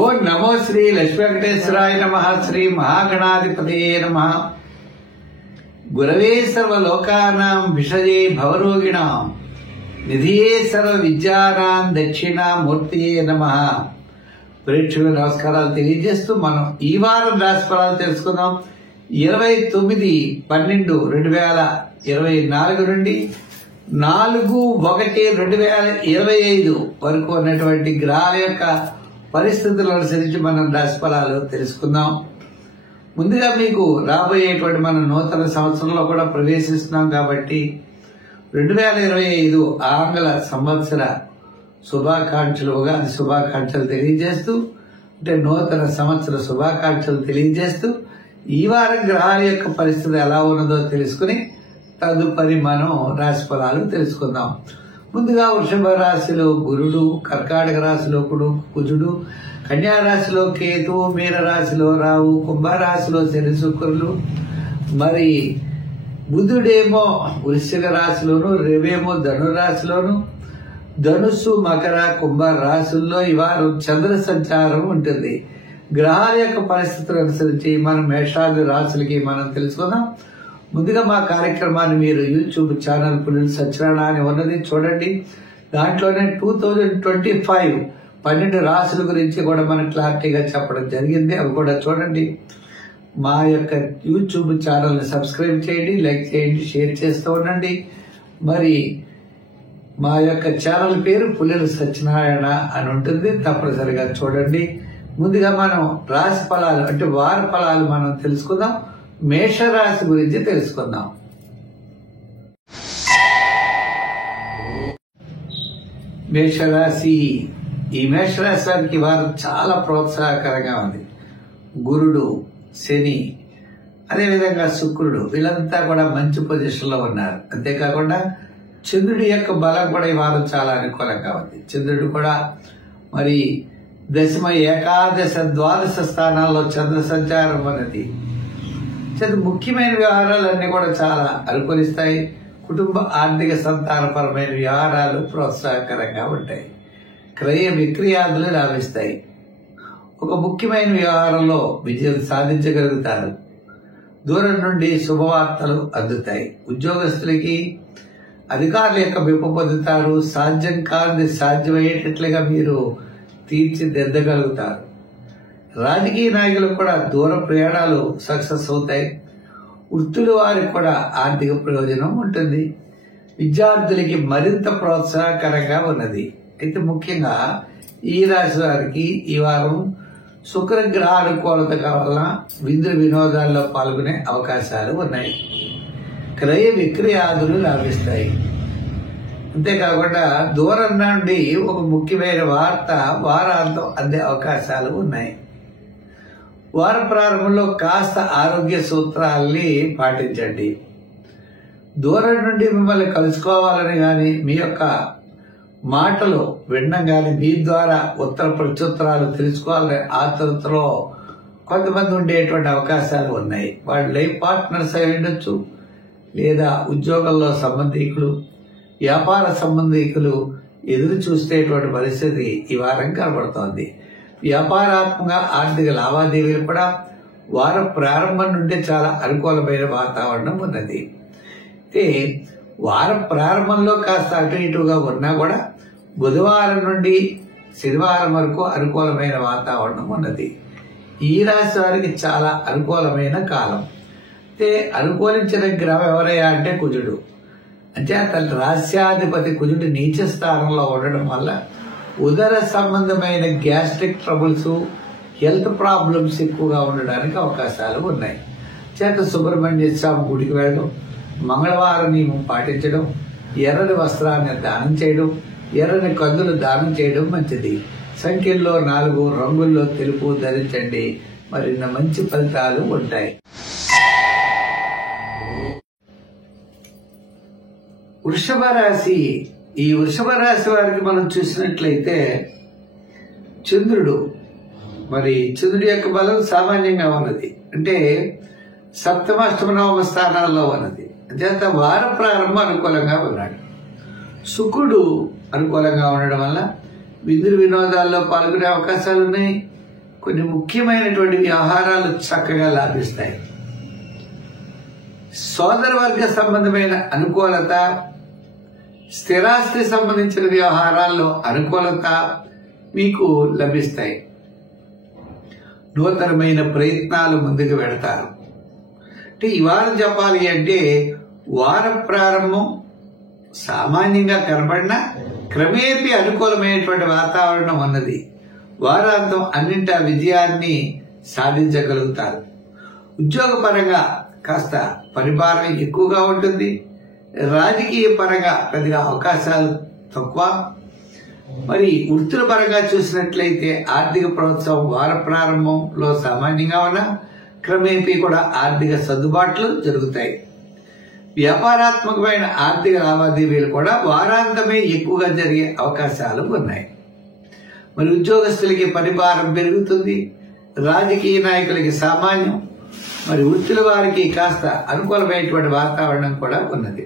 ఓం నమో శ్రీ లక్ష్మీ వెంకటేశ్వరాయ నమః. శ్రీ మహాగణాధిపతయే నమః. గురవే సర్వలోకానాం విషజే భవరోగిణాం నిధియే సర్వ విద్యానాం దక్షిణామూర్తియే నమః. ప్రేక్షకులకు నమస్కారాలు తెలియజేస్తూ మనం ఈ వారం రాశిఫలాలు తెలుసుకుందాం. 29/12/2024 నుండి 4/1/2025 వరకు ఉన్నటువంటి గ్రహాల యొక్క పరిస్థితులను అనుసరించి మనం రాశిఫలాలు తెలుసుకుందాం. ముందుగా మీకు రాబోయేటువంటి మన నూతన సంవత్సరంలో కూడా ప్రవేశిస్తున్నాం కాబట్టి 2025 ఆంగ్ల సంవత్సర శుభాకాంక్షలు, ఉగాది శుభాకాంక్షలు తెలియజేస్తూ, అంటే నూతన సంవత్సర శుభాకాంక్షలు తెలియజేస్తూ ఈ వారం గ్రహాల యొక్క పరిస్థితి ఎలా ఉన్నదో తెలుసుకుని తదుపరి మనం రాశిఫలాలు తెలుసుకుందాం. ముందుగా వృషభ రాశిలో గురుడు, కర్కాటక రాశిలో కుజుడు, కన్యా రాశిలో కేతు, మీన రాశిలో రావు, కుంభరాశిలో శని శుక్రులు, మరి బుధుడేమో వృశ్చిక రాశిలోను, రవేమో ధనురాశిలోను, ధనుస్సు, మకర, కుంభ రాశుల్లో ఈ వారం చంద్ర సంచారం ఉంటుంది. గ్రహాల యొక్క పరిస్థితులు అనుసరించి మనం మేషాది రాశులకి మనం తెలుసుకుందాం. ముందుగా మా కార్యక్రమాన్ని మీరు యూట్యూబ్ ఛానల్ పులిల సత్యనారాయణ అని ఉన్నది చూడండి. దాంట్లోనే 2025 12 రాశుల గురించి కూడా మనం క్లారిటీగా చెప్పడం జరిగింది. అవి కూడా చూడండి. మా యొక్క యూట్యూబ్ ఛానల్ని సబ్స్క్రైబ్ చేయండి, లైక్ చేయండి, షేర్ చేస్తూ ఉండండి. మరి మా యొక్క ఛానల్ పేరు పులిల సత్యనారాయణ అని ఉంటుంది, తప్పనిసరిగా చూడండి. ముందుగా మనం రాశి ఫలాలు అంటే వార ఫలాలు మనం తెలుసుకుందాం. మేషరాశి గురించి తెలుసుకుందాం. మేషరాశి, ఈ మేషరాశి వారికి వారు చాలా ప్రోత్సాహకరంగా ఉంది. గురుడు, శని, అదేవిధంగా శుక్రుడు వీళ్ళంతా కూడా మంచి పొజిషన్ లో ఉన్నారు. అంతేకాకుండా చంద్రుడి యొక్క బలం కూడా ఈ వారం చాలా అనుకూలంగా ఉంది. చంద్రుడు కూడా మరి దశమ, ఏకాదశ, ద్వాదశ స్థానాల్లో చంద్ర సంచారం అనేది ముఖ్యమైన వ్యవహారాలన్నీ కూడా చాలా అనుకూలిస్తాయి. కుటుంబ, ఆర్థిక, సంతానపరమైన వ్యవహారాలు ప్రోత్సాహకరంగా ఉంటాయి. క్రయ విక్రయాదులు లాభిస్తాయి. ఒక ముఖ్యమైన వ్యవహారంలో విజయం సాధించగలుగుతారు. దూరం నుండి శుభవార్తలు అందుతాయి. ఉద్యోగస్తులకి అధికారుల యొక్క మెప్పు పొందుతారు. సాధ్యం కానిది సాధ్యమయ్యేటట్లుగా మీరు తీర్చిదిద్దగలుగుతారు. రాజకీయ నాయకులకు కూడా దూర ప్రయాణాలు సక్సెస్ అవుతాయి. వృత్తుల వారికి కూడా ఆర్థిక ప్రయోజనం ఉంటుంది. విద్యార్థులకి మరింత ప్రోత్సాహకరంగా ఉన్నది. అయితే ముఖ్యంగా ఈ రాశి వారికి ఈ వారం శుక్రగ్రహ అనుకూలత వలన విందు వినోదాల్లో పాల్గొనే అవకాశాలు ఉన్నాయి. క్రయ విక్రయాదులు లాభిస్తాయి. అంతేకాకుండా దూరం నుండి ఒక ముఖ్యమైన వార్త వారాంతం అందే అవకాశాలు ఉన్నాయి. వార ప్రారంభంలో కాస్త ఆరోగ్య సూత్రాల్ని పాటించండి. దూరం నుండి మిమ్మల్ని కలుసుకోవాలని గాని, మీ యొక్క మాటలు వినడం గాని, మీ ద్వారా ఉత్తర ప్రత్యుత్తరాలు తెలుసుకోవాలనే ఆతృతలో కొంతమంది ఉండేటువంటి అవకాశాలు ఉన్నాయి. వాళ్ళు లైఫ్ పార్ట్నర్స్ అయి ఉండొచ్చు, లేదా ఉద్యోగంలో సంబంధికులు, వ్యాపార సంబంధికులు ఎదురు చూసేటువంటి పరిస్థితి ఈ వారం కనబడుతోంది. వ్యాపారాత్మక, ఆర్థిక లావాదేవీలు కూడా వార ప్రారంభం నుండి చాలా అనుకూలమైన వాతావరణం ఉన్నది. అయితే వార ప్రారంభంలో కాస్త అటు ఇటుగా ఉన్నా కూడా బుధవారం నుండి శనివారం వరకు అనుకూలమైన వాతావరణం ఉన్నది. ఈ రాశి వారికి చాలా అనుకూలమైన కాలం. అయితే అనుకూలించిన గ్రహం ఎవరయ్యా అంటే కుజుడు. అంటే అతని రాశ్యాధిపతి కుజుడు నీచ స్థానంలో ఉండడం వల్ల ఉదర సంబంధమైన గ్యాస్ట్రిక్ ట్రబుల్స్, హెల్త్ ప్రాబ్లమ్స్ ఎక్కువగా ఉండడానికి అవకాశాలు ఉన్నాయి. చేత సుబ్రహ్మణ్య స్వామి గుడికి వెళ్ళడం, మంగళవారం నియమం పాటించడం, ఎర్రని వస్త్రాన్ని దానం చేయడం, ఎర్రని కందులు దానం చేయడం మంచిది. సంఖ్యల్లో 4, రంగుల్లో తెలుపు ధరించండి. మరిన్ని మంచి ఫలితాలు ఉంటాయి. వృషభ రాశి, ఈ వృషభ రాశి వారికి మనం చూసినట్లయితే చంద్రుడు, మరి చంద్రుడి యొక్క బలం సామాన్యంగా ఉన్నది. అంటే సప్తమ, అష్టమ, నవమ స్థానాల్లో ఉన్నది. అంచేత వార ప్రారంభం అనుకూలంగా ఉన్నాడు. శుక్రుడు అనుకూలంగా ఉండడం వల్ల విందు వినోదాల్లో పాల్గొనే అవకాశాలు ఉన్నాయి. కొన్ని ముఖ్యమైనటువంటి వ్యవహారాలు చక్కగా లాభిస్తాయి. సోదర వర్గ సంబంధమైన అనుకూలత, స్థిరాస్తి సంబంధించిన వ్యవహారాల్లో అనుకూలత మీకు లభిస్తాయి. నూతనమైన ప్రయత్నాలు ముందుకు పెడతారు. అంటే ఈ వారం చెప్పాలి అంటే వార ప్రారంభం సామాన్యంగా కనబడిన క్రమేపీ అనుకూలమైనటువంటి వాతావరణం ఉన్నది. వారాంతం అన్నింటా విజయాన్ని సాధించగలుగుతారు. ఉద్యోగపరంగా కాస్త పరిభారం ఎక్కువగా ఉంటుంది. రాజకీయ పరంగా పెద్దగా అవకాశాలు తక్కువ. మరి వృత్తుల పరంగా చూసినట్లయితే ఆర్థిక ప్రోత్సాహం వార ప్రారంభంలో సామాన్యంగా ఉన్న క్రమేపీ కూడా ఆర్థిక సర్దుబాట్లు జరుగుతాయి. వ్యాపారాత్మకమైన ఆర్థిక లావాదేవీలు కూడా వారాంతమే ఎక్కువగా జరిగే అవకాశాలు ఉన్నాయి. మరి ఉద్యోగస్తులకి పరిభారం పెరుగుతుంది. రాజకీయ నాయకులకి సామాన్యం. మరి వృత్తుల వారికి కాస్త అనుకూలమైనటువంటి వాతావరణం కూడా ఉన్నది.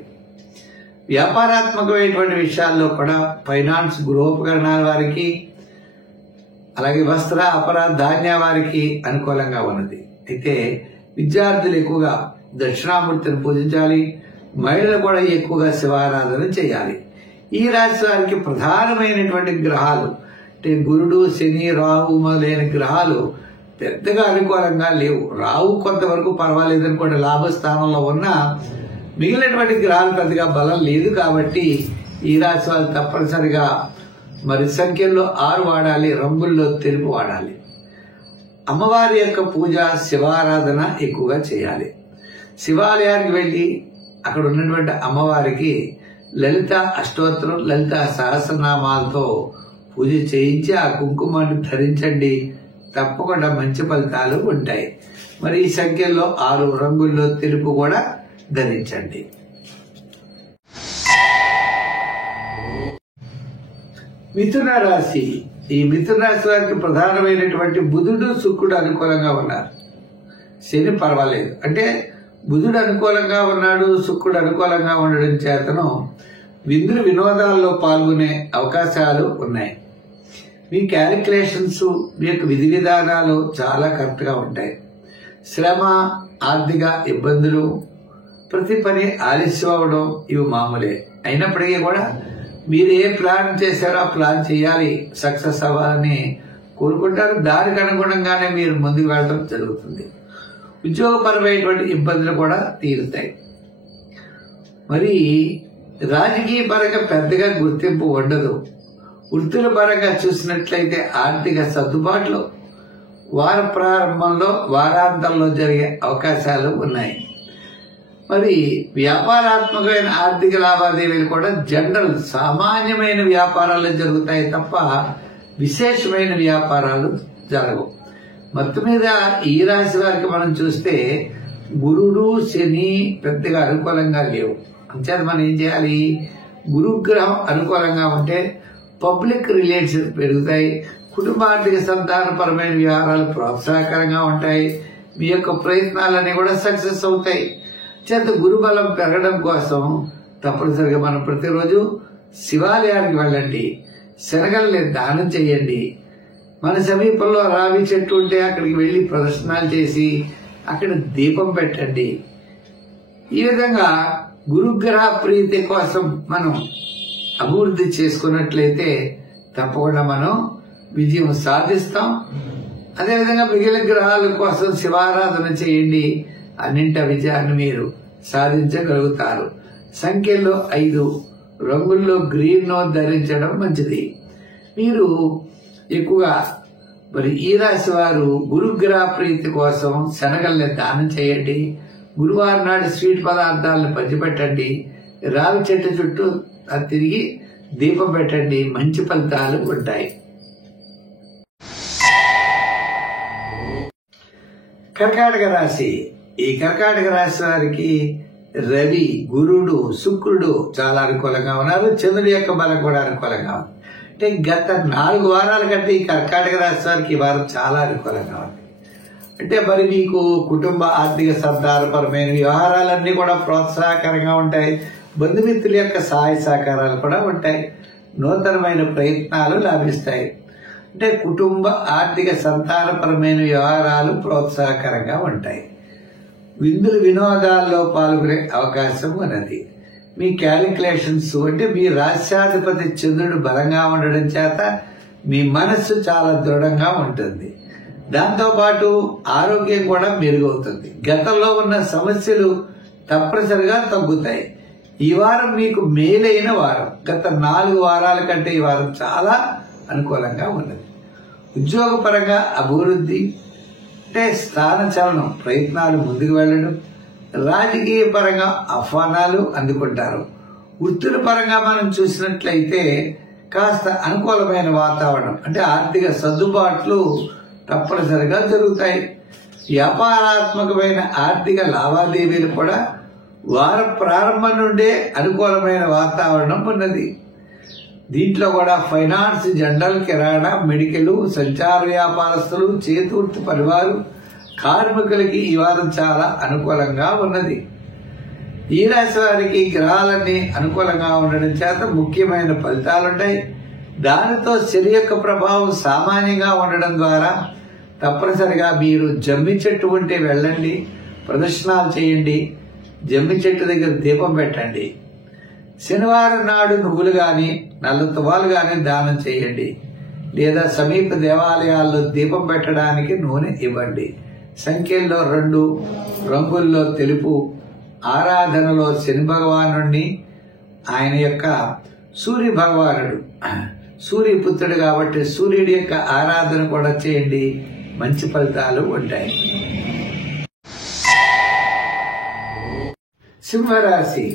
వ్యాపారాత్మకమైనటువంటి విషయాల్లో కూడా ఫైనాన్స్, గృహోపకరణాల వారికి, అలాగే వస్త్ర, అపరాధ, ధాన్య వారికి అనుకూలంగా ఉన్నది. అయితే విద్యార్థులు ఎక్కువగా దక్షిణామూర్తిని పూజించాలి. మహిళలు కూడా ఎక్కువగా శివారాధన చేయాలి. ఈ రాశి వారికి ప్రధానమైనటువంటి గ్రహాలు అంటే గురుడు, శని, రాహు మొదలైన గ్రహాలు పెద్దగా అనుకూలంగా లేవు. రాహు కొంతవరకు పర్వాలేదనుకోండి, లాభస్థానంలో ఉన్న మిగిలినటువంటి గ్రహాలు పెద్దగా బలం లేదు. కాబట్టి ఈ రాశి వాళ్ళు తప్పనిసరిగా మరి సంఖ్యల్లో 6 వాడాలి, రంగుల్లో తెలుపు వాడాలి. అమ్మవారి యొక్క పూజ, శివారాధన ఎక్కువగా చేయాలి. శివాలయానికి వెళ్ళి అక్కడ ఉన్నటువంటి అమ్మవారికి లలిత అష్టోత్తరం, లలిత సహస్రనామాలతో పూజ చేయించి ఆ కుంకుమాన్ని ధరించండి. తప్పకుండా మంచి ఫలితాలు ఉంటాయి. మరి ఈ సంఖ్యల్లో 6 రంగుల్లో తెలుపు కూడా ధరించండి. మిథున రాశి. ఈ మిథున రాశి వారికి ప్రధానమైనటువంటి బుధుడు, శుక్రుడు అనుకూలంగా ఉన్నారు. శని పర్వాలేదు. అంటే బుధుడు అనుకూలంగా ఉన్నాడు, శుక్రుడు అనుకూలంగా ఉండడం చేతను విందు వినోదాల్లో పాల్గొనే అవకాశాలు ఉన్నాయి. మీ క్యాలిక్యులేషన్స్, మీ యొక్క విధి విధానాలు చాలా కరెక్ట్గా ఉంటాయి. శ్రమ, ఆర్థిక ఇబ్బందులు, ప్రతి పని ఆలస్యం అవడం ఇవి మామూలే. అయినప్పటికీ కూడా మీరు ఏ ప్లాన్ చేశారో ఆ ప్లాన్ చేయాలి, సక్సెస్ అవ్వాలని కోరుకుంటారు. దానికి అనుగుణంగానే మీరు ముందుకు వెళ్ళడం జరుగుతుంది. ఉద్యోగపరమైనటువంటి ఇబ్బందులు కూడా తీరుతాయి. మరి రాజకీయ పరంగా పెద్దగా గుర్తింపు ఉండదు. వృత్తుల పరంగా చూసినట్లయితే ఆర్థిక సర్దుబాట్లు వార ప్రారంభంలో, వారాంతంలో జరిగే అవకాశాలు ఉన్నాయి. మరి వ్యాపారాత్మకమైన ఆర్థిక లావాదేవీలు కూడా జనరల్ సామాన్యమైన వ్యాపారాలు జరుగుతాయి తప్ప విశేషమైన వ్యాపారాలు జరగవు. మొత్తం మీద ఈ రాశి వారికి మనం చూస్తే గురుడు, శని పెద్దగా అనుకూలంగా లేవు. అంచేత మనం ఏం చేయాలి? గురుగ్రహం అనుకూలంగా ఉంటే పబ్లిక్ రిలేషన్స్ పెరుగుతాయి. కుటుంబార్థిక సంతానపరమైన వ్యవహారాలు ప్రోత్సాహకరంగా ఉంటాయి. మీ యొక్క ప్రయత్నాలన్నీ కూడా సక్సెస్ అవుతాయి. చేత గురుబలం పెరగడం కోసం తప్పనిసరిగా మనం ప్రతిరోజు శివాలయానికి వెళ్ళండి, శనగల్ని దానం చేయండి. మన సమీపంలో రావి చెట్టు ఉంటే అక్కడికి వెళ్ళి ప్రదర్శనలు చేసి అక్కడ దీపం పెట్టండి. ఈ విధంగా గురుగ్రహ ప్రీతి కోసం మనం అభివృద్ధి చేసుకున్నట్లయితే తప్పకుండా మనం విజయం సాధిస్తాం. అదేవిధంగా మిగిలిన గ్రహాల కోసం శివారాధన చేయండి. అన్నింటి విజయాన్ని మీరు సాధించగలుగుతారు. సంఖ్యలో 5 రంగుల్లో గ్రీన్ ధరించడం మంచిది. మీరు ఎక్కువగా మరి ఈ రాశి వారు గురుగ్రహ ప్రీతి కోసం శనగల్ని దానం చేయండి. గురువారం నాడు స్వీట్ పదార్థాలను పంచిపెట్టండి. రావి చెట్టు చుట్టూ తిరిగి దీపం పెట్టండి. మంచి ఫలితాలు ఉంటాయి. కర్కాటక రాశి. ఈ కర్కాటక రాశి వారికి రవి, గురుడు, శుక్రుడు చాలా అనుకూలంగా ఉన్నారు. చంద్రుడి యొక్క బలం కూడా అనుకూలంగా ఉంది. అంటే గత 4 వారాల కంటే ఈ కర్కాటక రాశి వారికి ఈ వారం చాలా అనుకూలంగా ఉంది. అంటే మరి మీకు కుటుంబ ఆర్థిక సంతానపరమైన వ్యవహారాలన్నీ కూడా ప్రోత్సాహకరంగా ఉంటాయి. బంధుమిత్రుల యొక్క సహాయ సహకారాలు కూడా ఉంటాయి. నూతనమైన ప్రయత్నాలు లాభిస్తాయి. అంటే కుటుంబ ఆర్థిక సంతానపరమైన వ్యవహారాలు ప్రోత్సాహకరంగా ఉంటాయి. విందులు వినోదాల్లో పాల్గొనే అవకాశం ఉన్నది. మీ క్యాలిక్యులేషన్స్ అంటే మీ రాష్ట్రాధిపతి చంద్రుడు బలంగా ఉండడం చేత మీ మనస్సు చాలా దృఢంగా ఉంటుంది. దాంతోపాటు ఆరోగ్యం కూడా మెరుగవుతుంది. గతంలో ఉన్న సమస్యలు తప్పనిసరిగా తగ్గుతాయి. ఈ వారం మీకు మేలైన వారం. గత 4 వారాల కంటే ఈ వారం చాలా అనుకూలంగా ఉన్నది. ఉద్యోగపరంగా అభివృద్ధి అంటే స్థానచలనం, ప్రయత్నాలు ముందుకు వెళ్ళడం. రాజకీయ పరంగా ఆహ్వానాలు అందుకుంటారు. వృత్తుల పరంగా మనం చూసినట్లయితే కాస్త అనుకూలమైన వాతావరణం అంటే ఆర్థిక సర్దుబాట్లు తప్పనిసరిగా జరుగుతాయి. వ్యాపారాత్మకమైన ఆర్థిక లావాదేవీలు కూడా వార ప్రారంభం నుండే అనుకూలమైన వాతావరణం ఉన్నది. దీంట్లో కూడా ఫైనాన్స్, జనరల్, కిరాణా, మెడికల్, సంచార వ్యాపారస్తులు, చేతివృత్తి పరివారు, కార్మికులకి ఈ వారం చాలా అనుకూలంగా ఉన్నది. ఈ రాశి వారికి గ్రహాలన్నీ అనుకూలంగా ఉండడం చేత ముఖ్యమైన ఫలితాలుంటాయి. దానితో శని యొక్క ప్రభావం సామాన్యంగా ఉండడం ద్వారా తప్పనిసరిగా మీరు జమ్మి చెట్టు ఉంటే వెళ్ళండి, ప్రదర్శనలు చేయండి, జమ్మి చెట్టు దగ్గర దీపం పెట్టండి. శనివారం నాడు నువ్వులు గాని నల్ల తువాలు గాని దానం చేయండి, లేదా సమీప దేవాలయాల్లో దీపం పెట్టడానికి నూనె ఇవ్వండి. సంఖ్యల్లో 2, రంగుల్లో తెలుపు. ఆరాధనలో శని భగవానుడిని, ఆయన యొక్క సూర్య భగవానుడు సూర్యపుత్రుడు కాబట్టి సూర్యుడి యొక్క ఆరాధన కూడా చేయండి, మంచి ఫలితాలు ఉంటాయి. సింహరాశి.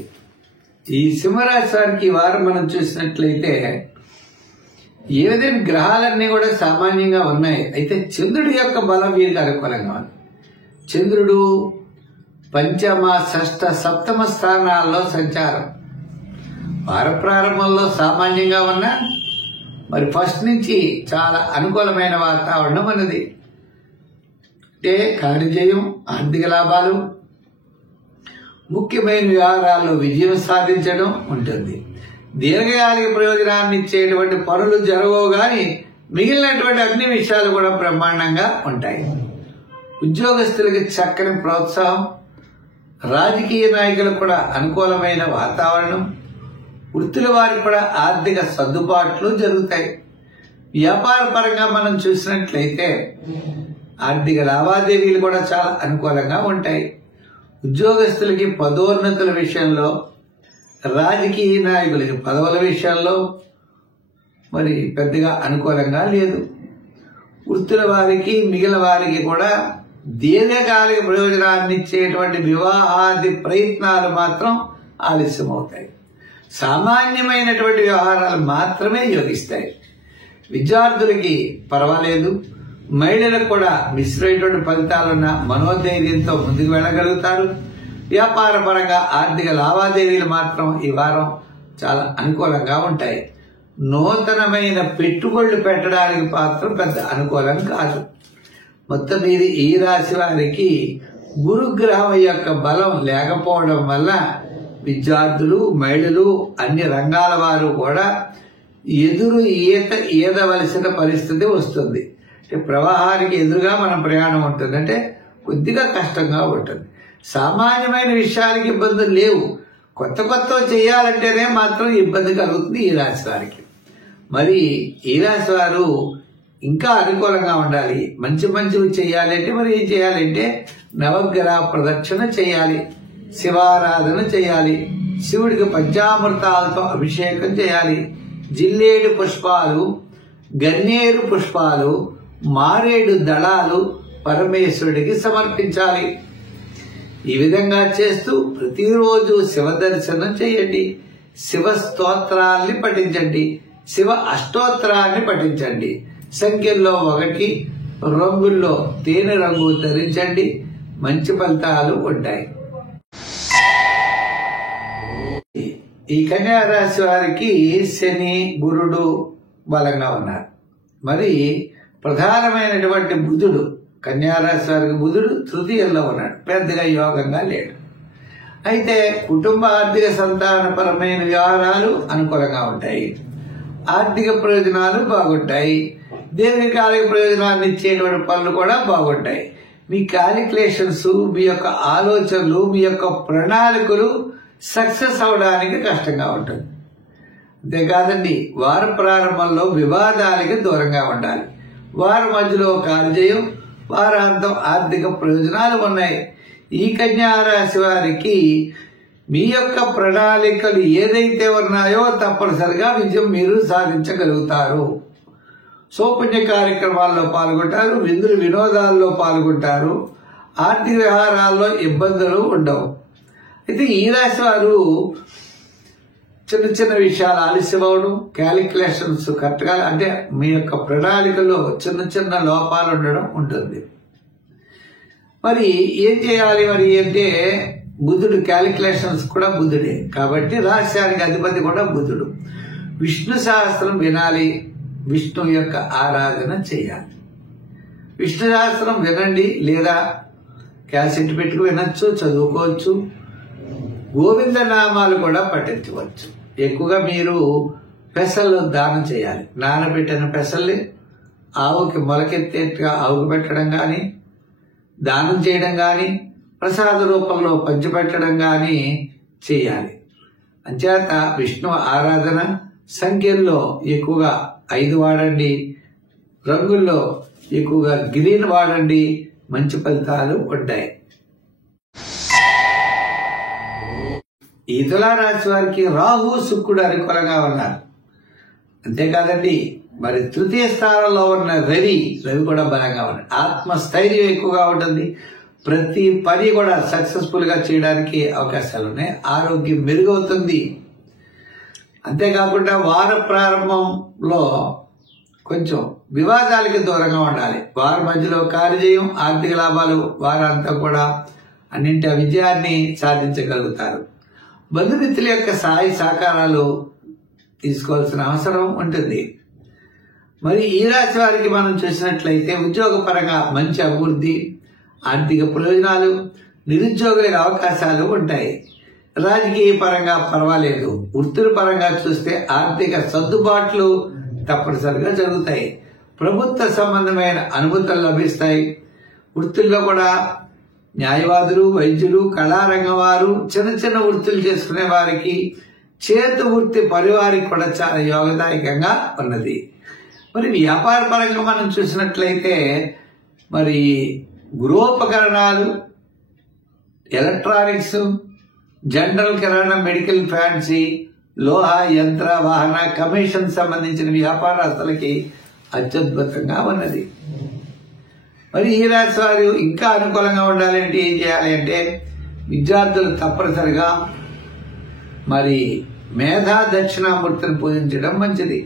ఈ సింహరాశి వారికి ఈ వారం మనం చూసినట్లయితే ఏ విధంగా గ్రహాలన్నీ కూడా సామాన్యంగా ఉన్నాయి. అయితే చంద్రుడి యొక్క బలం వీరికి అనుకూలంగా ఉంది. చంద్రుడు పంచమ, షష్ఠ, సప్తమ స్థానాల్లో సంచారం. వార ప్రారంభంలో సామాన్యంగా ఉన్న మరి ఫస్ట్ నుంచి చాలా అనుకూలమైన వాతావరణం ఉన్నది. అంటే కార్యజయం, ఆర్థిక లాభాలు, ముఖ్యమైన వ్యవహారాల్లో విజయం సాధించడం ఉంటుంది. దీర్ఘకాలిక ప్రయోజనాన్ని ఇచ్చేటువంటి పనులు జరగవు గాని మిగిలినటువంటి అన్ని విషయాలు కూడా బ్రహ్మాండంగా ఉంటాయి. ఉద్యోగస్తులకి చక్కని ప్రోత్సాహం, రాజకీయ నాయకులకు కూడా అనుకూలమైన వాతావరణం, వృత్తుల వారికి కూడా ఆర్థిక సర్దుబాట్లు జరుగుతాయి. వ్యాపార పరంగా మనం చూసినట్లయితే ఆర్థిక లావాదేవీలు కూడా చాలా అనుకూలంగా ఉంటాయి. ఉద్యోగస్తులకి పదోన్నతుల విషయంలో, రాజకీయ నాయకులకి పదవుల విషయంలో మరి పెద్దగా అనుకూలంగా లేదు. వృత్తుల వారికి, మిగిలిన వారికి కూడా దీర్ఘకాలిక ప్రయోజనాన్ని ఇచ్చేటువంటి వివాహాది ప్రయత్నాలు మాత్రం ఆలస్యమవుతాయి. సామాన్యమైనటువంటి వ్యవహారాలు మాత్రమే యోగిస్తాయి. విద్యార్థులకి పర్వాలేదు. మహిళలకు కూడా మిశ్రమైనటువంటి ఫలితాలున్న మనోధైర్యంతో ముందుకు వెళ్ళగలుగుతారు. వ్యాపార పరంగా ఆర్థిక లావాదేవీలు మాత్రం ఈ వారం చాలా అనుకూలంగా ఉంటాయి. నూతనమైన పెట్టుబడులు పెట్టడానికి మాత్రం పెద్ద అనుకూలం కాదు. మొత్తం మీద ఈ రాశి వారికి గురుగ్రహం యొక్క బలం లేకపోవడం వల్ల విద్యార్థులు, మహిళలు, అన్ని రంగాల వారు కూడా ఈదవలసిన పరిస్థితి వస్తుంది. ప్రవాహానికి ఎదురుగా మనం ప్రయాణం ఉంటుంది. అంటే కొద్దిగా కష్టంగా ఉంటుంది. సామాన్యమైన విషయాలకి ఇబ్బందులు లేవు. కొత్త చేయాలంటేనే మాత్రం ఇబ్బంది కలుగుతుంది ఈ రాశి వారికి. మరి ఈ రాశి వారు ఇంకా అనుకూలంగా ఉండాలి, మంచివి చేయాలంటే మరి ఏం చేయాలంటే నవగ్రహ ప్రదక్షిణ చేయాలి, శివారాధన చేయాలి, శివుడికి పంచామృతాలతో అభిషేకం చేయాలి, జిల్లేడు పుష్పాలు, గన్నేరు పుష్పాలు, మారేడు దళాలు పరమేశ్వరుడికి సమర్పించాలి. ఈ విధంగా చేస్తూ ప్రతిరోజు శివ దర్శనం చేయండి, శివ స్తోత్రాల్ని పఠించండి, శివ అష్టోత్తరాన్ని పఠించండి. సంఖ్యల్లో 1, రంగుల్లో తేనె రంగు ధరించండి, మంచి ఫలితాలు ఉంటాయి. ఈ కన్యా రాశి వారికి శని, గురుడు బలంగా ఉన్నారు. మరి ప్రధానమైనటువంటి బుధుడు, కన్యా రాశి వారికి బుధుడు తృతీయంలో ఉన్నాడు, పెద్దగా యోగంగా లేడు. అయితే కుటుంబ ఆర్థిక సంతానపరమైన వ్యవహారాలు అనుకూలంగా ఉంటాయి, ఆర్థిక ప్రయోజనాలు బాగుంటాయి. దీర్ఘకాలిక ప్రయోజనాన్ని ఇచ్చేటువంటి పనులు కూడా బాగుంటాయి. మీ క్యాలిక్యులేషన్స్, మీ యొక్క ఆలోచనలు, మీ యొక్క ప్రణాళికలు సక్సెస్ అవడానికి కష్టంగా ఉంటుంది. అంతేకాదండి, వార ప్రారంభంలో వివాదాలకి దూరంగా ఉండాలి. వారి మధ్యలో కార్యజయం, వారాంతం ఆర్థిక ప్రయోజనాలు ఉన్నాయి. ఈ కన్యా రాశి వారికి మీ యొక్క ప్రణాళికలు ఏదైతే ఉన్నాయో తప్పనిసరిగా విజయం మీరు సాధించగలుగుతారు. సౌపుణ్య కార్యక్రమాల్లో పాల్గొంటారు, విందులు వినోదాల్లో పాల్గొంటారు, ఆర్థిక వ్యవహారాల్లో ఇబ్బందులు ఉండవు. అయితే ఈ రాశి వారు చిన్న చిన్న విషయాలు ఆలస్యం అవడం, క్యాలిక్యులేషన్స్ కరెక్ట్గా, అంటే మీ యొక్క ప్రణాళికలో చిన్న చిన్న లోపాలు ఉండడం ఉంటుంది. మరి ఏం చేయాలి మరి అంటే, బుధుడు క్యాలిక్యులేషన్స్ కూడా బుధుడే కాబట్టి రాశ్యానికి అధిపతి కూడా బుధుడు. విష్ణు సహస్రం వినాలి, విష్ణు యొక్క ఆరాధన చేయాలి. విష్ణు సహస్రం వినండి, లేదా క్యాసెట్ పెట్టుకు వినొచ్చు, చదువుకోవచ్చు. గోవింద నామాలు కూడా పఠించవచ్చు. ఎక్కువగా మీరు పెసలు దానం చేయాలి. నానబెట్టిన పెసల్ని ఆవుకి మొలకెత్తేట్టుగా ఆవుకు పెట్టడం కానీ, దానం చేయడం కానీ, ప్రసాద రూపంలో పంచిపెట్టడం కానీ చేయాలి. అంచేత విష్ణు ఆరాధన సంఖ్యల్లో ఎక్కువగా 5 వాడండి, రంగుల్లో ఎక్కువగా గ్రీన్ వాడండి, మంచి ఫలితాలు ఉంటాయి. ఈ తులారాశి వారికి రాహు, శుక్రుడు అనుకూలంగా ఉన్నారు. అంతేకాదండి, మరి తృతీయ స్థానంలో ఉన్న రవి కూడా బలంగా ఉన్నాడు. ఆత్మస్థైర్యం ఎక్కువగా ఉంటుంది. ప్రతి పని కూడా సక్సెస్ఫుల్ గా చేయడానికి అవకాశాలు ఉన్నాయి. ఆరోగ్యం మెరుగవుతుంది. అంతేకాకుండా వార ప్రారంభంలో కొంచెం వివాదాలకి దూరంగా ఉండాలి. వారి మధ్యలో కార్యజయం, ఆర్థిక లాభాలు, వారంతా కూడా అన్నింటి విజయాన్ని సాధించగలుగుతారు. బంధుమిత్రుల యొక్క సహాయ సహకారాలు తీసుకోవాల్సిన అవసరం ఉంటుంది. మరి ఈ రాశి వారికి మనం చూసినట్లయితే ఉద్యోగపరంగా మంచి అభివృద్ధి, ఆర్థిక ప్రయోజనాలు, నిరుద్యోగులకు అవకాశాలు ఉంటాయి. రాజకీయ పరంగా పర్వాలేదు. వృత్తుల పరంగా చూస్తే ఆర్థిక సర్దుబాట్లు తప్పనిసరిగా జరుగుతాయి. ప్రభుత్వ సంబంధమైన అనుమతులు లభిస్తాయి. వృత్తుల్లో కూడా న్యాయవాదులు, వైద్యులు, కళారంగం వారు, చిన్న చిన్న వృత్తులు చేసుకునే వారికి, చేతి వృత్తి పరివారికి కూడా చాలా యోగదాయకంగా ఉన్నది. మరి వ్యాపార పరంగా మనం చూసినట్లయితే మరి గృహోపకరణాలు, ఎలక్ట్రానిక్స్, జనరల్ కిరాణా, మెడికల్, ఫ్యాన్సీ, లోహ, యంత్ర, వాహన, కమిషన్ సంబంధించిన వ్యాపారస్తులకి అత్యద్భుతంగా ఉన్నది. మరి ఈ రాశి వారు ఇంకా అనుకూలంగా ఉండాలంటే ఏం చేయాలి అంటే, విద్యార్థులు తప్పనిసరిగా మరి మేధా దక్షిణామూర్తిని పూజించడం మంచిది.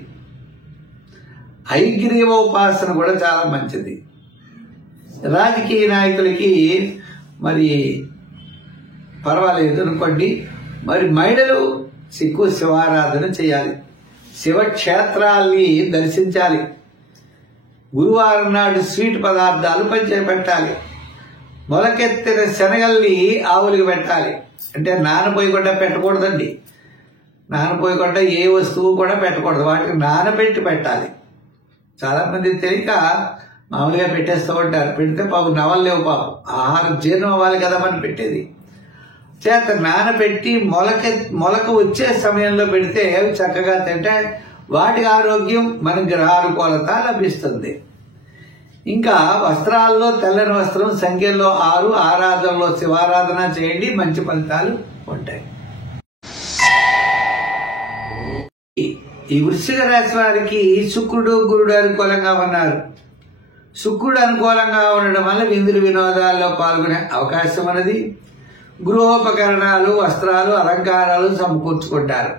హైగ్రీవోపాసన కూడా చాలా మంచిది. రాజకీయ నాయకులకి మరి పర్వాలేదు అనుకోండి. మరి మహిళలు ఎక్కువ శివారాధన చేయాలి. శివక్షేత్రాల్ని దర్శించాలి. గురువారం నాడు స్వీట్ పదార్థాలు పంచిపెట్టాలి. మొలకెత్తిన శనగల్ని ఆవులకి పెట్టాలి. అంటే నానపోయకుండా పెట్టకూడదండి. నానపోయకుండా ఏ వస్తువు కూడా పెట్టకూడదు. వాటికి నానబెట్టి పెట్టాలి. చాలా మంది తెలియక మామూలుగా పెట్టేస్తూ ఉంటారు. పెడితే పాపం నవలేవు, పాపం ఆహారం జీర్ణం అవ్వాలి కదా మనం పెట్టేది. చేత నానబెట్టి మొలక వచ్చే సమయంలో పెడితే అవి చక్కగా తింటే వాటి ఆరోగ్యం, మన గ్రహానుకూలత లభిస్తుంది. ఇంకా వస్త్రాల్లో తెల్లని వస్త్రం, సంఖ్యల్లో 6, ఆరాధనలో శివారాధన చేయండి, మంచి ఫలితాలు ఉంటాయి. ఈ వృశ్చిక రాశి వారికి శుక్రుడు, గురుడు అనుకూలంగా ఉన్నారు. శుక్రుడు అనుకూలంగా ఉండడం వల్ల విందులు వినోదాల్లో పాల్గొనే అవకాశం ఉన్నది. గృహోపకరణాలు, వస్త్రాలు, అలంకారాలు సమకూర్చుకుంటారు.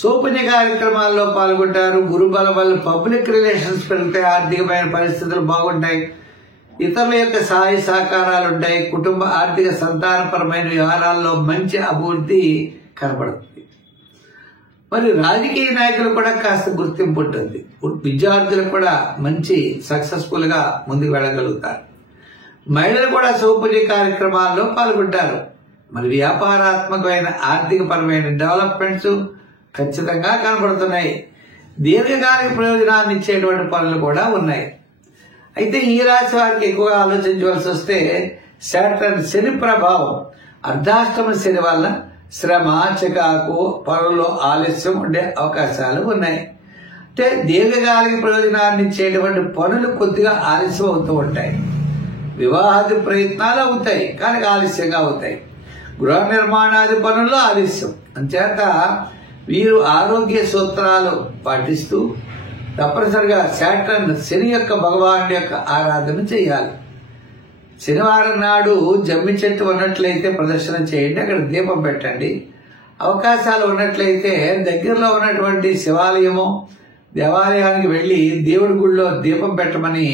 సౌపుణ్య కార్యక్రమాల్లో పాల్గొంటారు. గురుబలం వల్ల పబ్లిక్ రిలేషన్స్ పెరుగుతాయి. ఆర్థికమైన పరిస్థితులు బాగుంటాయి. ఇతరుల యొక్క సహాయ సహకారాలు ఉంటాయి. కుటుంబ ఆర్థిక సంతానపరమైన వ్యవహారాల్లో మంచి అభివృద్ధి కనపడుతుంది. మరి రాజకీయ నాయకులు కూడా కాస్త గుర్తింపు ఉంటుంది. విద్యార్థులకు కూడా మంచి సక్సెస్ఫుల్ గా ముందుకు వెళ్ళగలుగుతారు. మహిళలు కూడా సౌపుణ్య కార్యక్రమాల్లో పాల్గొంటారు. మరి వ్యాపారాత్మకమైన ఆర్థిక పరమైన డెవలప్మెంట్స్ ఖచ్చితంగా కనబడుతున్నాయి. దీర్ఘకాలిక ప్రయోజనాన్ని ఇచ్చేటువంటి పనులు కూడా ఉన్నాయి. అయితే ఈ రాశి వారికి ఎక్కువగా ఆలోచించవలసి వస్తే శాటర్న్ శని ప్రభావం, అర్ధాష్టమ శని వల్ల శ్రమ, చికాకు, పనుల్లో ఆలస్యం ఉండే అవకాశాలు ఉన్నాయి. అంటే దీర్ఘకాలిక ప్రయోజనాన్ని ఇచ్చేటువంటి పనులు కొద్దిగా ఆలస్యం అవుతూ ఉంటాయి. వివాహాది ప్రయత్నాలు అవుతాయి కానీ ఆలస్యంగా అవుతాయి. గృహ నిర్మాణాది పనుల్లో ఆలస్యం. అంచేత వీరు ఆరోగ్య సూత్రాలు పాటిస్తూ తప్పనిసరిగా శాటర్న్ శని యొక్క భగవానుడి యొక్క ఆరాధన చేయాలి. శనివారం నాడు జమ్మి చెట్టు ఉన్నట్లయితే ప్రదర్శన చేయండి, అక్కడ దీపం పెట్టండి. అవకాశాలు ఉన్నట్లయితే దగ్గరలో ఉన్నటువంటి శివాలయము, దేవాలయానికి వెళ్లి దేవుడి గుడిలో దీపం పెట్టమని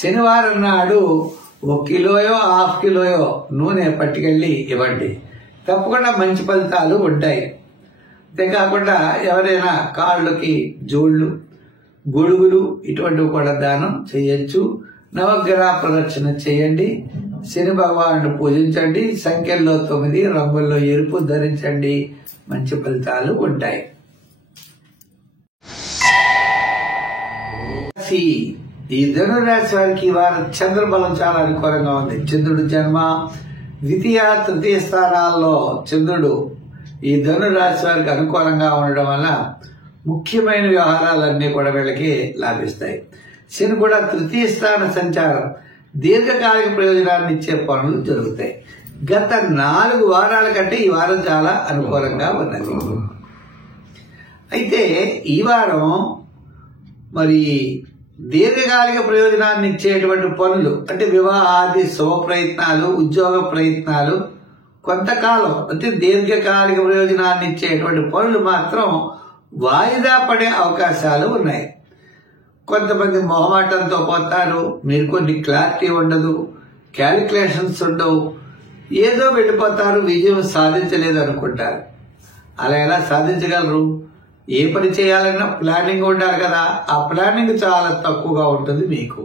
శనివారం నాడు 1 కిలోయో 1/2 కిలోయో నూనె పట్టుకెళ్ళి ఇవ్వండి. తప్పకుండా మంచి ఫలితాలు ఉంటాయి. అంతేకాకుండా ఎవరైనా కాళ్ళకి జోళ్లు, గొడుగులు ఇటువంటివి కూడా దానం చేయొచ్చు. నవగ్రహ ప్రదక్షిణ చేయండి. శని భగవానుడు పూజించండి. సంఖ్యల్లో 9, రంగుల్లో ఎరుపు ధరించండి. మంచి ఫలితాలు ఉంటాయి. ఈ ధనురాశి వారికి వారి చంద్రబలం చాలా అనుకూలంగా ఉంది. చంద్రుడు జన్మ, ద్వితీయ, తృతీయ స్థానాల్లో చంద్రుడు ఈ ధనురాశి వారికి అనుకూలంగా ఉండడం వల్ల ముఖ్యమైన వ్యవహారాలన్నీ కూడా వీళ్ళకి లాభిస్తాయి. శని కూడా తృతీయ స్థాన సంచారం దీర్ఘకాలిక ప్రయోజనాన్ని ఇచ్చే పనులు జరుగుతాయి. గత 4 వారాల కంటే ఈ వారం చాలా అనుకూలంగా ఉన్నది. అయితే ఈ వారం మరి దీర్ఘకాలిక ప్రయోజనాన్ని ఇచ్చేటువంటి పనులు అంటే వివాహాది శుభ ప్రయత్నాలు, ఉద్యోగ ప్రయత్నాలు కొంతకాలం అంటే దీర్ఘకాలిక ప్రయోజనాన్ని ఇచ్చేటువంటి పనులు మాత్రం వాయిదా పడే అవకాశాలు ఉన్నాయి. కొంతమంది మొహమాటంతో పోతారు, మీరు కొన్ని క్లారిటీ ఉండదు, క్యాలిక్యులేషన్స్ ఉండవు, ఏదో వెళ్ళిపోతారు, విజయం సాధించలేదు అనుకుంటారు. అలా ఎలా సాధించగలరు? ఏ పని చేయాలన్నా ప్లానింగ్ ఉండాలి కదా. ఆ ప్లానింగ్ చాలా తక్కువగా ఉంటుంది మీకు.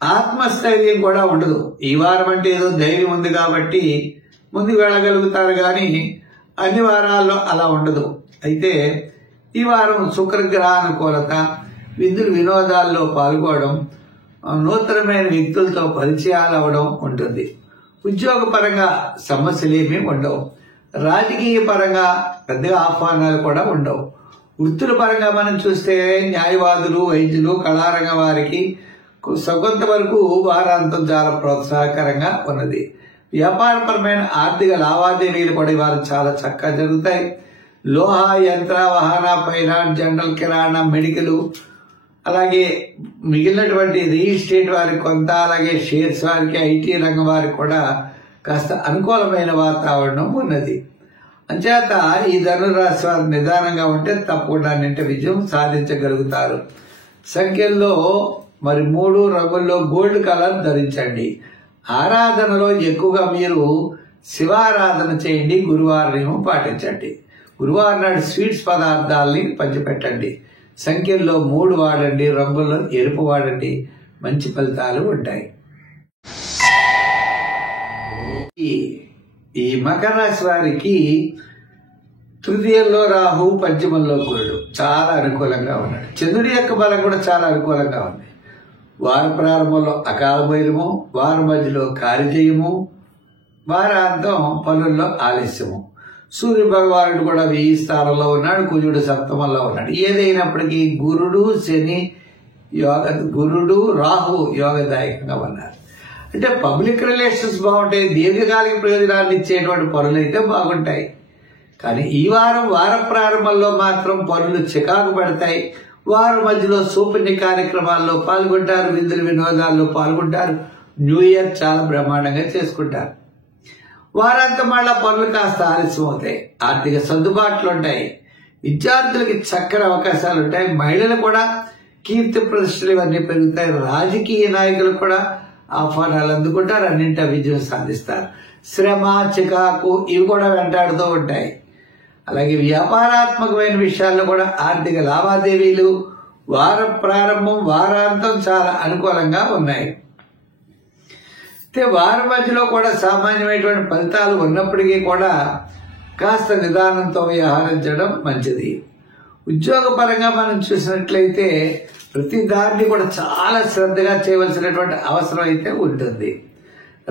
ఆత్మస్థైర్యం కూడా ఉండదు. ఈ వారం అంటే ఏదో ధైర్యం ఉంది కాబట్టి ముందుకు వెళ్ళగలుగుతారు కానీ అన్ని వారాల్లో అలా ఉండదు. అయితే ఈ వారం శుక్రగ్రహ అనుకూలత, విందులు వినోదాల్లో పాల్గొనడం, నూతనమైన వ్యక్తులతో పరిచయాలు అవడం ఉంటుంది. ఉద్యోగపరంగా సమస్యలేమీ ఉండవు. రాజకీయ పరంగా పెద్దగా ఆహ్వానాలు కూడా ఉండవు. వృత్తుల పరంగా మనం చూస్తే న్యాయవాదులు, వైద్యులు, కళారంగం వారికి కొంత వరకు వారాంతం చాలా ప్రోత్సాహకరంగా ఉన్నది. వ్యాపారపరమైన ఆర్థిక లావాదేవీలు కూడా వారు చాలా చక్కగా జరుగుతాయి. లోహ, యంత్ర, వాహన, ఫైనాన్స్, జనరల్, కిరాణా, మెడికల్, అలాగే మిగిలినటువంటి రియల్ ఎస్టేట్ వారికి కొంత, అలాగే షేర్స్ వారికి, ఐటీ రంగం వారికి కూడా కాస్త అనుకూలమైన వాతావరణం ఉన్నది. అంచేత ఈ ధనురాశి వారు నిదానంగా ఉంటే తప్పకుండా నింట విజయం సాధించగలుగుతారు. సంఖ్యల్లో మరి 3 రంగుల్లో గోల్డ్ కలర్ ధరించండి. ఆరాధనలో ఎక్కువగా మీరు శివారాధన చేయండి. గురువారం పాటించండి. గురువారం నాడు స్వీట్స్ పదార్థాలని పంచిపెట్టండి. సంఖ్యల్లో 3 వాడండి. రంగుల్లో ఎరుపు వాడండి. మంచి ఫలితాలు ఉంటాయి. ఈ మకర రాశి వారికి తృతీయంలో రాహు, పంచమంలో గురుడు చాలా అనుకూలంగా ఉన్నాడు. చంద్రుడి యొక్క బలం కూడా చాలా అనుకూలంగా ఉంది. వార ప్రారంభంలో అకాల భైరము, వార మధ్యలో కార్యజయము, వారాంతం పనుల్లో ఆలస్యము. సూర్య భగవానుడు కూడా 1000 స్థానంలో ఉన్నాడు. కుజుడు సప్తమంలో ఉన్నాడు. ఏదైనప్పటికీ గురుడు రాహు యోగదాయకంగా ఉన్నారు. అంటే పబ్లిక్ రిలేషన్స్ బాగుంటాయి. దీర్ఘకాలిక ప్రయోజనాన్ని ఇచ్చేటువంటి పనులు అయితే బాగుంటాయి. కానీ ఈ వారం వార ప్రారంభంలో మాత్రం పనులు చికాకు పడతాయి. వారం మధ్యలో సూపర్ని కార్యక్రమాల్లో పాల్గొంటారు. విందులు వినోదాల్లో పాల్గొంటారు. న్యూ ఇయర్ చాలా బ్రహ్మాండంగా చేసుకుంటారు. వారాంతం మళ్ళా పనులు కాస్త ఆలస్యం అవుతాయి. ఆర్థిక సర్దుబాట్లు ఉంటాయి. విద్యార్థులకి చక్కని అవకాశాలు ఉంటాయి. మహిళలు కూడా కీర్తి ప్రతిష్టలు ఇవన్నీ పెరుగుతాయి. రాజకీయ నాయకులు కూడా ఆహ్వానాలు అందుకుంటారు. అన్నింటా విజయం సాధిస్తారు. శ్రమ, చికాకు ఇవి కూడా వెంటాడుతూ ఉంటాయి. అలాగే వ్యాపారాత్మకమైన విషయాల్లో కూడా ఆర్థిక లావాదేవీలు వార ప్రారంభం, వారాంతం చాలా అనుకూలంగా ఉన్నాయి. వారం మధ్యలో కూడా సామాన్యమైనటువంటి ఫలితాలు ఉన్నప్పటికీ కూడా కాస్త నిదానంతో వ్యవహరించడం మంచిది. ఉద్యోగపరంగా మనం చూసినట్లయితే ప్రతి దాన్ని కూడా చాలా శ్రద్ధగా చేయవలసినటువంటి అవసరం అయితే ఉంటుంది.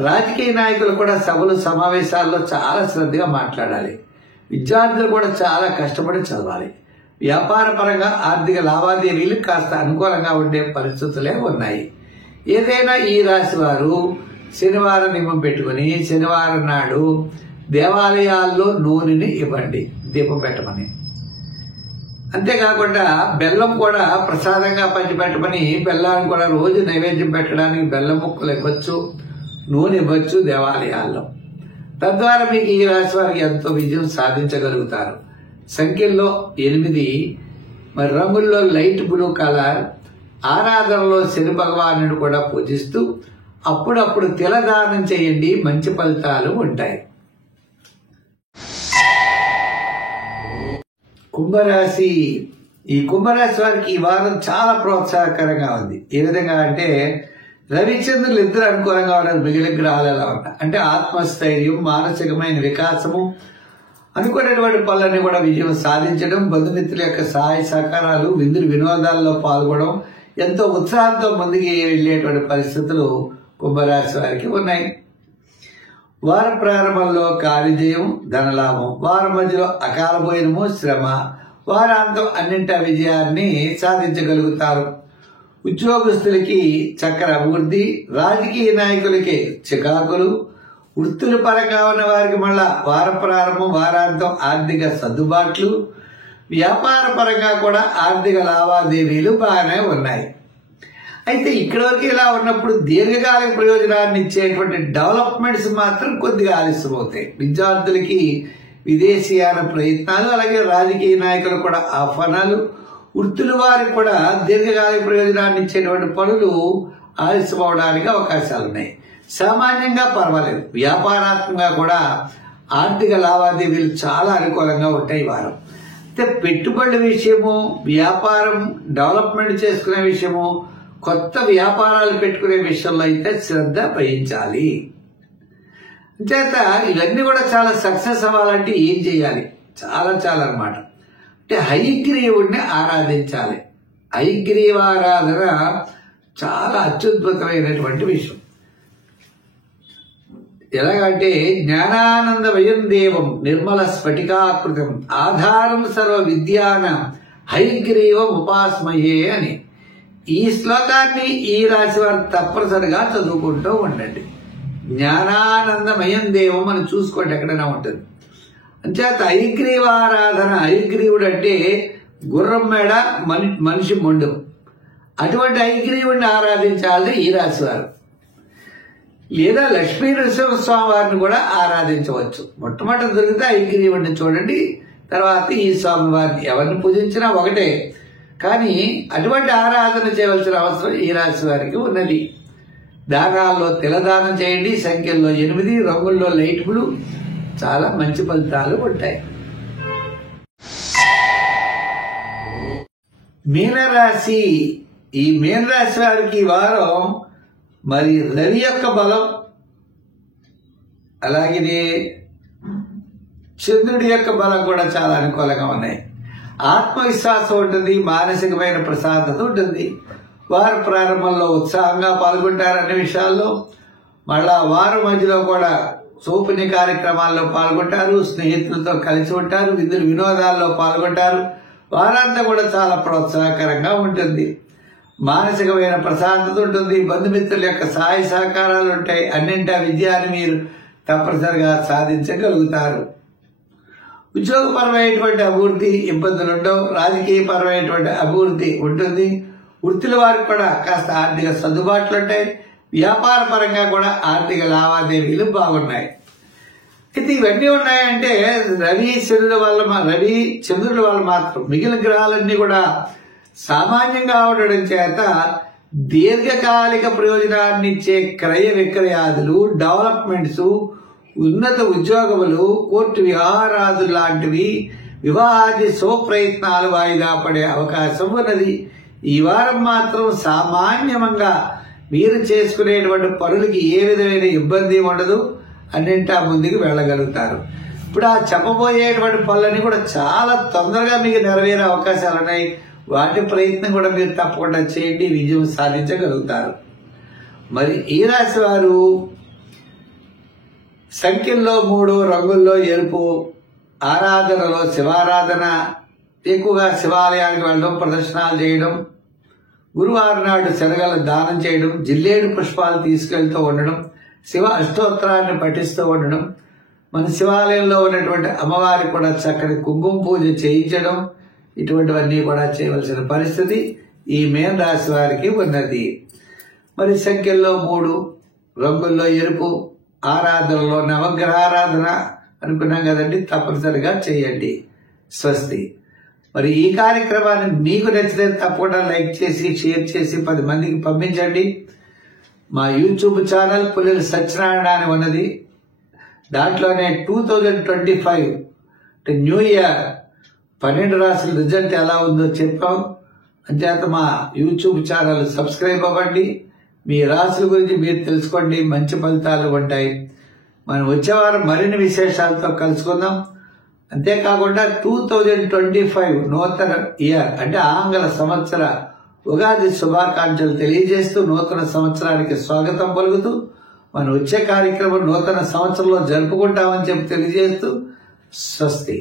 రాజకీయ నాయకులు కూడా సభలు సమావేశాల్లో చాలా శ్రద్ధగా మాట్లాడాలి. విద్యార్థులు కూడా చాలా కష్టపడి చదవాలి. వ్యాపార పరంగా ఆర్థిక లావాదేవీలు కాస్త అనుకూలంగా ఉండే పరిస్థితులే ఉన్నాయి. ఏదైనా ఈ రాశి వారు శనివారం నియమం పెట్టుకుని శనివారం నాడు దేవాలయాల్లో నూనెని ఇవ్వండి, దీపం పెట్టమని. అంతేకాకుండా బెల్లం కూడా ప్రసాదంగా పంచిపెట్టమని, బెల్లాన్ని కూడా రోజు నైవేద్యం పెట్టడానికి బెల్లం ముక్కలు ఇవ్వచ్చు, నూనె ఇవ్వచ్చు దేవాలయాల్లో. తద్వారా మీకు ఈ రాశి వారికి ఎంతో విజయం సాధించగలుగుతారు. సంఖ్యల్లో 8, మరి రంగుల్లో లైట్ బ్లూ కలర్. ఆరాధనలో శని భగవానుడు కూడా పూజిస్తూ అప్పుడప్పుడు తిలదానం చేయండి, మంచి ఫలితాలు ఉంటాయి. కుంభరాశి. ఈ కుంభరాశి వారికి ఈ వారం చాలా ప్రోత్సాహకరంగా ఉంది. ఏ విధంగా అంటే రవిచంద్రులు ఇద్దరు అనుకూలంగా ఉన్నారు, మిగిలిన గ్రహాలు ఎలా ఉన్నాయి అంటే ఆత్మస్థైర్యం, మానసికమైన వికాసము, అనుకున్నటువంటి పనులన్నీ కూడా విజయం సాధించడం, బంధుమిత్రుల యొక్క సహాయ సహకారాలు, వినోదాల్లో పాల్గొనడం, ఎంతో ఉత్సాహంతో ముందుకు వెళ్లేటువంటి పరిస్థితులు కుంభరాశి వారికి ఉన్నాయి. వార ప్రారంభంలో కార్యజయం, ధనలాభం, వారం మధ్యలో అకాల భోజనము, శ్రమ, వారాంతం అన్నింటా విజయాన్ని సాధించగలుగుతారు. ఉద్యోగస్తులకి చక్కర అభివృద్ధి, రాజకీయ నాయకులకి చికాకులు, వృత్తుల పరంగా ఉన్న వారికి మళ్ళా వార ప్రారంభం, వారాంతం ఆర్థిక సర్దుబాట్లు, వ్యాపార పరంగా కూడా ఆర్థిక లావాదేవీలు బాగానే ఉన్నాయి. అయితే ఇక్కడ వరకు ఇలా ఉన్నప్పుడు దీర్ఘకాలిక ప్రయోజనాన్ని ఇచ్చేటువంటి డెవలప్మెంట్స్ మాత్రం కొద్దిగా ఆలస్యం అవుతాయి. విద్యార్థులకి విదేశీయాన ప్రయత్నాలు, అలాగే రాజకీయ నాయకులు కూడా ఆహ్వానాలు, వృత్తుల వారికి కూడా దీర్ఘకాలిక ప్రయోజనాన్ని ఇచ్చేటువంటి పనులు ఆలస్యం అవడానికి అవకాశాలు ఉన్నాయి. సామాన్యంగా పర్వాలేదు. వ్యాపారాత్మకంగా కూడా ఆర్థిక లావాదేవీలు చాలా అనుకూలంగా ఉంటాయి ఈ వారం. అయితే పెట్టుబడుల విషయము, వ్యాపారం డెవలప్మెంట్ చేసుకునే విషయము, కొత్త వ్యాపారాలు పెట్టుకునే విషయంలో అయితే శ్రద్ధ వహించాలి. చేత ఇవన్నీ కూడా చాలా సక్సెస్ అవ్వాలంటే ఏం చేయాలి? చాలా అన్నమాట. అంటే హయగ్రీవుడిని ఆరాధించాలి. హయగ్రీవారాధన చాలా అత్యద్భుతమైనటువంటి విషయం. ఎలాగంటే జ్ఞానానందమయం దేవం నిర్మల స్ఫటికాకృతం ఆధారం సర్వ విద్యానం హయగ్రీవం ఉపాస్మయే అని ఈ శ్లోకాన్ని ఈ రాశి వారు తప్పనిసరిగా చదువుకుంటూ ఉండండి. జ్ఞానానందమయం దేవం అని చూసుకోండి, ఎక్కడైనా ఉంటుంది. అంచేత హయగ్రీవారాధన, హయగ్రీవుడు అంటే గుర్రం మేడ, మనిషి మొండు, అటువంటి హయగ్రీవుడిని ఆరాధించాలని ఈ రాశి వారు. లేదా లక్ష్మీ నరసింహస్వామి వారిని కూడా ఆరాధించవచ్చు. మొట్టమొదటి దొరికితే హయగ్రీవుడిని చూడండి, తర్వాత ఈ స్వామి వారిని ఎవరిని పూజించినా ఒకటే. కానీ అటువంటి ఆరాధన చేయవలసిన అవసరం ఈ రాశి వారికి ఉన్నది. దానాల్లో తిలదానం చేయండి, సంఖ్యల్లో 8, రంగుల్లో లైట్ బ్లూ, చాలా మంచి ఫలితాలు ఉంటాయి. మీనరాశి. ఈ మీనరాశి వారికి ఈ వారం మరి రవి యొక్క బలం, అలాగే చంద్రుడి యొక్క బలం కూడా చాలా అనుకూలంగా ఉన్నాయి. ఆత్మవిశ్వాసం ఉంటుంది, మానసికమైన ప్రశాంతత ఉంటుంది. వార ప్రారంభంలో ఉత్సాహంగా పాల్గొంటారు అన్ని విషయాల్లో. మళ్ళా వారం మధ్యలో కూడా సోపుని కార్యక్రమాల్లో పాల్గొంటారు, స్నేహితులతో కలిసి ఉంటారు, వినోదాల్లో పాల్గొంటారు. వారంతా కూడా చాలా ప్రోత్సాహకరంగా ఉంటుంది. మానసికమైన ప్రశాంతత ఉంటుంది, బంధుమిత్రుల యొక్క సహాయ సహకారాలు ఉంటాయి. అన్నింటా విజయాన్ని మీరు తప్పనిసరిగా సాధించగలుగుతారు. ఉద్యోగపరమైనటువంటి అభివృద్ధి ఇబ్బందులు ఉండవు, రాజకీయపరమైనటువంటి అభివృద్ధి ఉంటుంది. వృత్తుల వారికి కూడా కాస్త ఆర్థిక సర్దుబాట్లు ఉంటాయి. వ్యాపార పరంగా కూడా ఆర్థిక లావాదేవీలు బాగున్నాయి. అయితే ఇవన్నీ ఉన్నాయంటే రవి చంద్రుల వల్ల మాత్రం మిగిలిన గ్రహాలన్నీ కూడా సామాన్యంగా ఉండడం చేత దీర్ఘకాలిక ప్రయోజనాన్ని ఇచ్చే క్రయ విక్రయాదులు, డెవలప్మెంట్స్, ఉన్నత ఉద్యోగములు, కోర్టు వ్యవహారాదులు లాంటివి, వివాహాది ప్రయత్నాలు వాయిదా పడే అవకాశం ఉన్నది. ఈ వారం మాత్రం సామాన్యంగా మీరు చేసుకునేటువంటి పనులకి ఏ విధమైన ఇబ్బంది ఉండదు, అన్నింటా ముందుకు వెళ్ళగలుగుతారు. ఇప్పుడు ఆ చెప్పబోయేటువంటి పనులన్నీ కూడా చాలా తొందరగా మీకు నెరవేరే అవకాశాలు ఉన్నాయి. వాటి ప్రయత్నం కూడా మీరు తప్పకుండా చేయండి, విజయం సాధించగలుగుతారు. మరి ఈ రాశి వారు సంఖ్యల్లో 3, రంగుల్లో ఎరుపు, ఆరాధనలో శివారాధన, ఎక్కువగా శివాలయానికి వెళ్ళడం, ప్రదర్శనలు చేయడం, గురువారం నాడు శనగల దానం చేయడం, జిల్లేడు పుష్పాలు తీసుకెళ్తూ ఉండడం, శివ అష్టోత్తరాన్ని పఠిస్తూ ఉండడం, మన శివాలయంలో ఉన్నటువంటి అమ్మవారి కూడా చక్కని కుంకుమ పూజ చేయించడం, ఇటువంటివన్నీ కూడా చేయవలసిన పరిస్థితి ఈ మేన రాశి వారికి ఉన్నది. మరి సంఖ్యల్లో 3, రంగుల్లో ఎరుపు, ఆరాధనలో నవగ్రహారాధన అనుకున్నాం కదండి, తప్పనిసరిగా చేయండి. స్వస్తి. మరి ఈ కార్యక్రమాన్ని మీకు నచ్చితే తప్పకుండా లైక్ చేసి షేర్ చేసి 10 మందికి పంపించండి. మా యూట్యూబ్ ఛానల్ పుల్లెల సత్యనారాయణ అని ఉన్నది. దాంట్లోనే 2025 న్యూ ఇయర్ 12 రాశుల రిజల్ట్ ఎలా ఉందో చెప్పాం. అంచేత మా యూట్యూబ్ ఛానల్ సబ్స్క్రైబ్ అవ్వండి. మీ రాశుల గురించి మీరు తెలుసుకోండి, మంచి ఫలితాలు ఉంటాయి. మనం వచ్చేవారం మరిన్ని విశేషాలతో కలుసుకుందాం. అంతేకాకుండా 2025 నూతన ఇయర్ అంటే ఆంగ్ల సంవత్సర ఉగాది శుభాకాంక్షలు తెలియజేస్తూ నూతన సంవత్సరానికి స్వాగతం పలుకుతూ మనం వచ్చే కార్యక్రమం నూతన సంవత్సరంలో జరుపుకుంటామని చెప్పి తెలియజేస్తూ స్వస్తి.